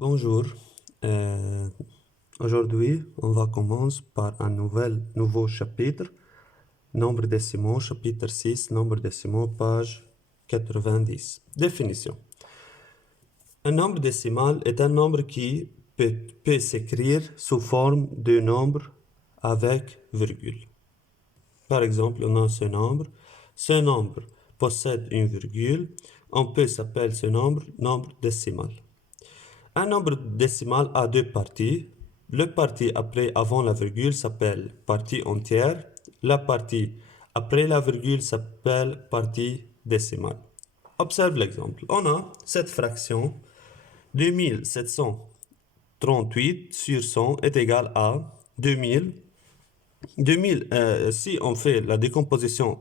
Bonjour. Euh, Aujourd'hui, on va commencer par un nouveau chapitre, nombre décimaux, chapitre 6, nombre décimaux, page 90. Définition. Un nombre décimal est un nombre qui peut s'écrire sous forme de nombre avec virgule. Par exemple, on a ce nombre. Ce nombre possède une virgule. On peut s'appeler ce nombre décimal. Un nombre décimal a deux parties. Le partie avant la virgule s'appelle partie entière. La partie après la virgule s'appelle partie décimale. Observe l'exemple. On a cette fraction 2738 sur 100 est égal à 2000. Si on fait la décomposition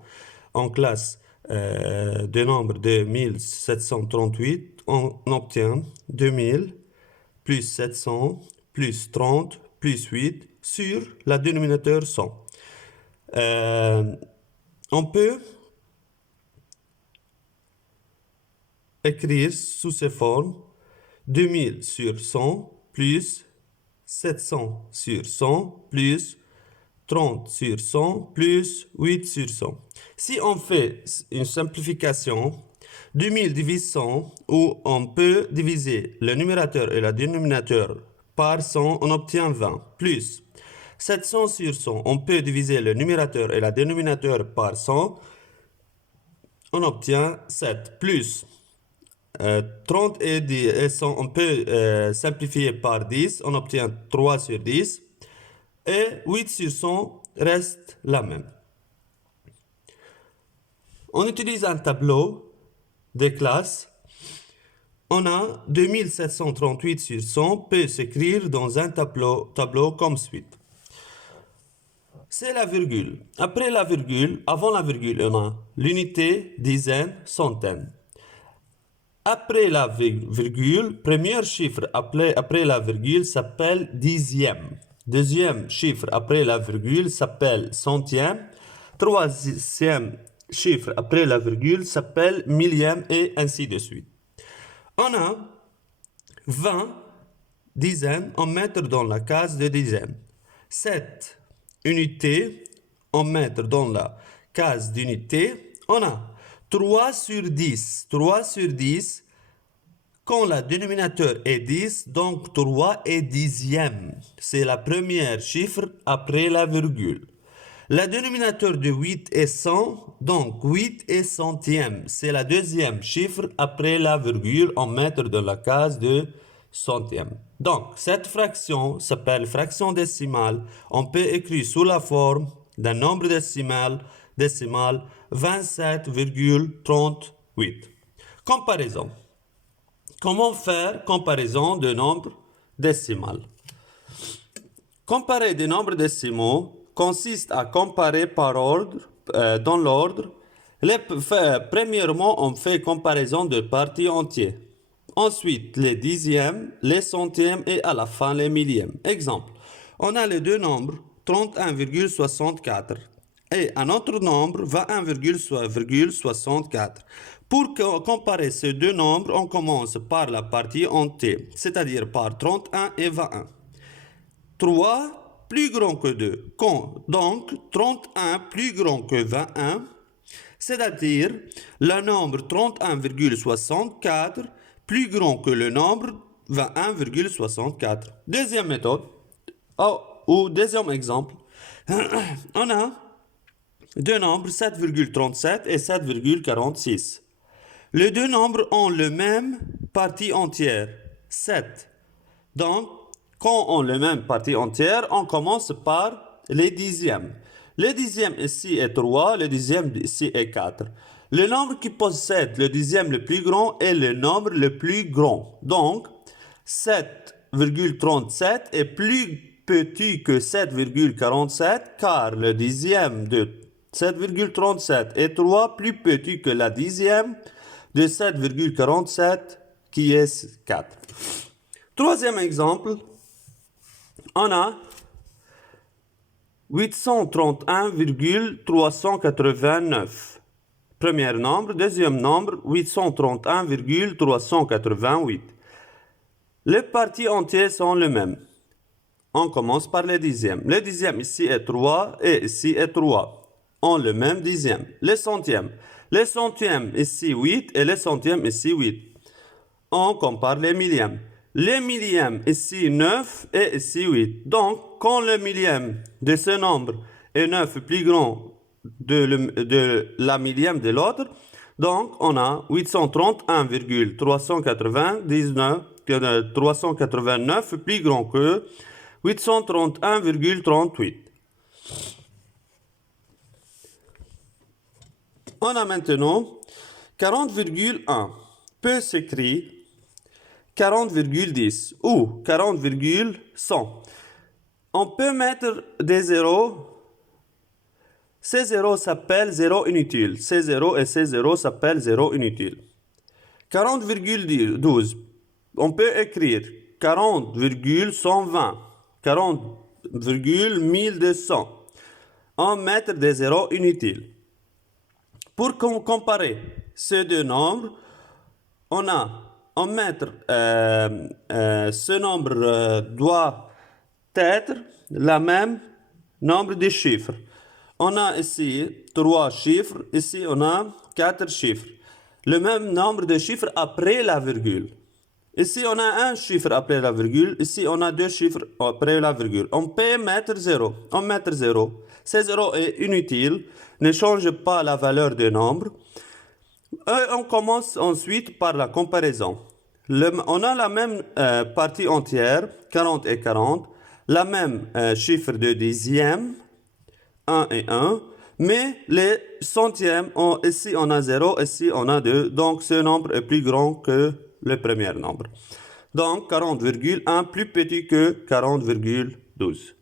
en classe de nombre de 1738, on obtient 2000 plus 700 plus 30 plus 8 sur la dénominateur 100. On peut écrire sous ces formes 2000 sur 100 plus 700 sur 100 plus 30 sur 100 plus 8 sur 100. Si on fait une simplification, 2000 divise 100, où on peut diviser le numérateur et le dénominateur par 100, on obtient 20. Plus 700 sur 100, on peut diviser le numérateur et le dénominateur par 100, on obtient 7. Plus 30 et 100, on peut simplifier par 10, on obtient 3 sur 10. Et 8 sur 100 reste la même. On utilise un tableau de classe. On a 2738 sur 100 peut s'écrire dans un tableau comme suit. C'est la virgule. Après la virgule, avant la virgule, on a l'unité, dizaine, centaine. Après la virgule, premier chiffre après la virgule s'appelle dixième. Deuxième chiffre après la virgule s'appelle centième. Troisième chiffre après la virgule s'appelle millième et ainsi de suite. On a 20 dizaines, on met dans la case de dizaines. 7 unités, on met dans la case d'unité. On a 3 sur 10. 3 sur 10, quand le dénominateur est 10, donc 3 est dixième. C'est le premier chiffre après la virgule. Le dénominateur de 8 est 100, donc 8 est centième. C'est le deuxième chiffre après la virgule, on met dans la case de centième. Donc, cette fraction s'appelle fraction décimale. On peut écrire sous la forme d'un nombre décimal 27,38. Comparaison. Comment faire comparaison de nombres décimales? Comparer des nombres décimaux consiste à comparer par ordre, dans l'ordre. Premièrement, on fait comparaison de parties entières. Ensuite, les dixièmes, les centièmes et à la fin les millièmes. Exemple, on a les deux nombres 31,64 et un autre nombre 21,64. Pour comparer ces deux nombres, on commence par la partie entière, c'est-à-dire par 31 et 21. 3 plus grand que 2. Donc, 31 plus grand que 21, c'est-à-dire le nombre 31,64 plus grand que le nombre 21,64. Deuxième méthode, ou deuxième exemple, on a deux nombres 7,37 et 7,46. Les deux nombres ont le même partie entière, 7. Donc, quand on a le même partie entière, on commence par les dixièmes. Le dixième ici est 3, le dixième ici est 4. Le nombre qui possède le dixième le plus grand est le nombre le plus grand. Donc, 7,37 est plus petit que 7,47 car le dixième de 7,37 est 3 plus petit que la dixième de 7,47 qui est 4. Troisième exemple, on a 831,389. Premier nombre, deuxième nombre, 831,388. Les parties entières sont les mêmes. On commence par les dixièmes. Le dixième ici est 3 et ici est 3. On le même dixième. Les centièmes. Les centièmes ici 8 et les centièmes ici 8. On compare les millièmes. Les millièmes ici 9 et ici 8. Donc, quand le millième de ce nombre est 9 plus grand de la millième de l'autre, donc on a 831,389 plus grand que 831,38. On a maintenant 40,1 peut s'écrire 40,10 ou 40,100. On peut mettre des zéros. Ces zéros s'appellent zéros inutiles. Ces zéros et ces zéros s'appellent zéros inutiles. 40,12. On peut écrire 40,120. 40,1200. On met des zéros inutiles. Pour comparer ces deux nombres, on met ce nombre doit être le même nombre de chiffres. On a ici 3 chiffres, ici on a 4 chiffres. Le même nombre de chiffres après la virgule. Ici on a un chiffre après la virgule, ici on a 2 chiffres après la virgule. On peut mettre 0. On met 0. Ce 0 est inutile, ne change pas la valeur des nombres. Et on commence ensuite par la comparaison. On a la même partie entière, 40 et 40, la même chiffre de dixième, 1 et 1, mais les centièmes, ici on a 0, ici on a 2, donc ce nombre est plus grand que le premier nombre. Donc 40,1 plus petit que 40,12.